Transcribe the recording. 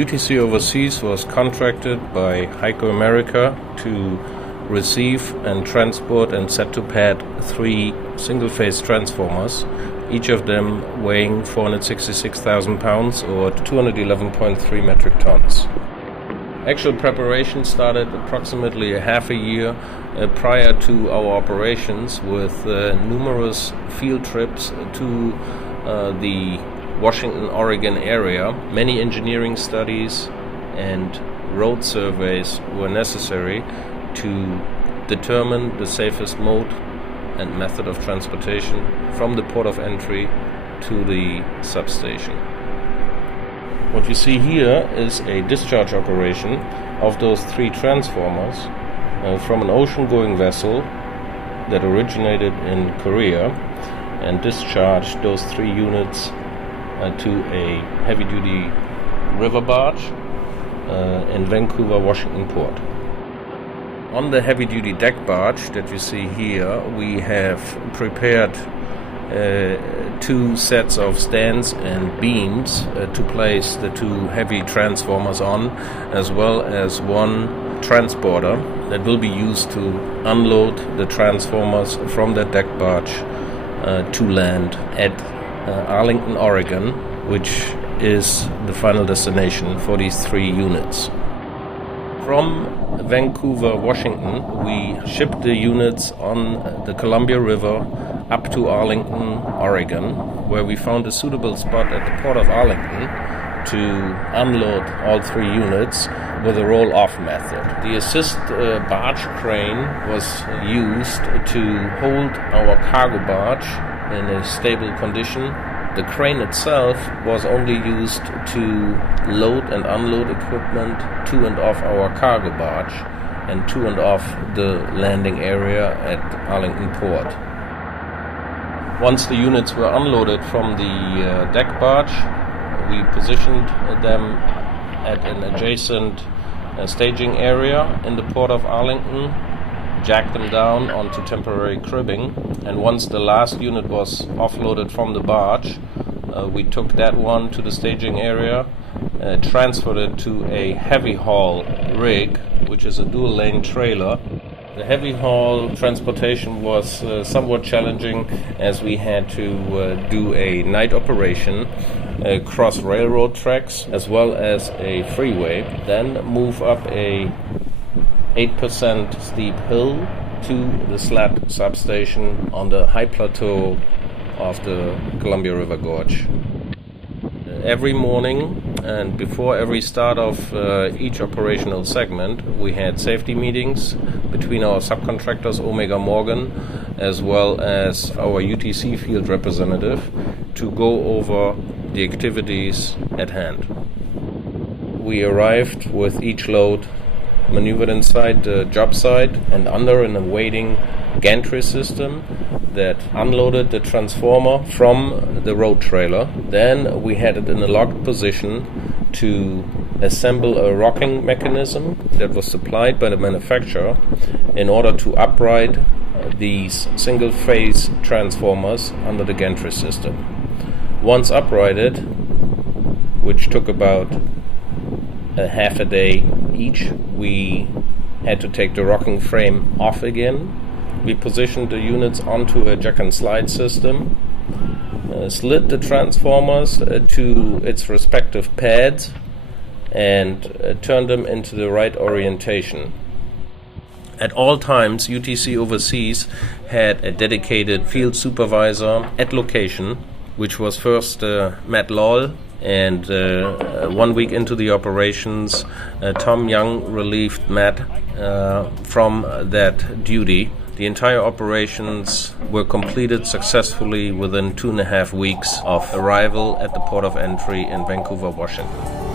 UTC Overseas was contracted by Heiko America to receive and transport and set to pad 3 single-phase transformers, each of them weighing 466,000 pounds or 211.3 metric tons. Actual preparation started approximately a half a year prior to our operations, with numerous field trips to the Washington, Oregon area. Many engineering studies and road surveys were necessary to determine the safest mode and method of transportation from the port of entry to the substation. What you see here is a discharge operation of those 3 transformers from an ocean-going vessel that originated in Korea and discharged those 3 units to a heavy-duty river barge in Vancouver, Washington port. On the heavy-duty deck barge that you see here, we have prepared 2 sets of stands and beams to place the 2 heavy transformers on, as well as 1 transporter that will be used to unload the transformers from the deck barge to land at Arlington, Oregon, which is the final destination for these 3 units. From Vancouver, Washington, we shipped the units on the Columbia River up to Arlington, Oregon, where we found a suitable spot at the port of Arlington to unload all 3 units with a roll-off method. The assist barge crane was used to hold our cargo barge in a stable condition. The crane itself was only used to load and unload equipment to and off our cargo barge and to and off the landing area at Arlington Port. Once the units were unloaded from the deck barge, we positioned them at an adjacent staging area in the port of Arlington, jacked them down onto temporary cribbing, and once the last unit was offloaded from the barge, we took that one to the staging area, transferred it to a heavy haul rig, which is a dual lane trailer. The heavy haul transportation was somewhat challenging, as we had to do a night operation across railroad tracks as well as a freeway, then move up a 8% steep hill to the Slatt substation on the high plateau of the Columbia River Gorge. Every morning and before every start of each operational segment, we had safety meetings between our subcontractors Omega Morgan as well as our UTC field representative to go over the activities at hand. We arrived with each load maneuvered inside the job site and under an awaiting gantry system that unloaded the transformer from the road trailer. Then we had it in a locked position to assemble a rocking mechanism that was supplied by the manufacturer in order to upright these single-phase transformers under the gantry system. Once uprighted, which took about a half a day each, we had to take the rocking frame off again. We positioned the units onto a jack and slide system, slid the transformers to its respective pads, and turned them into the right orientation. At all times, UTC Overseas had a dedicated field supervisor at location, which was first Matt Lawle, and 1 week into the operations, Tom Young relieved Matt from that duty. The entire operations were completed successfully within 2.5 weeks of arrival at the port of entry in Vancouver, Washington.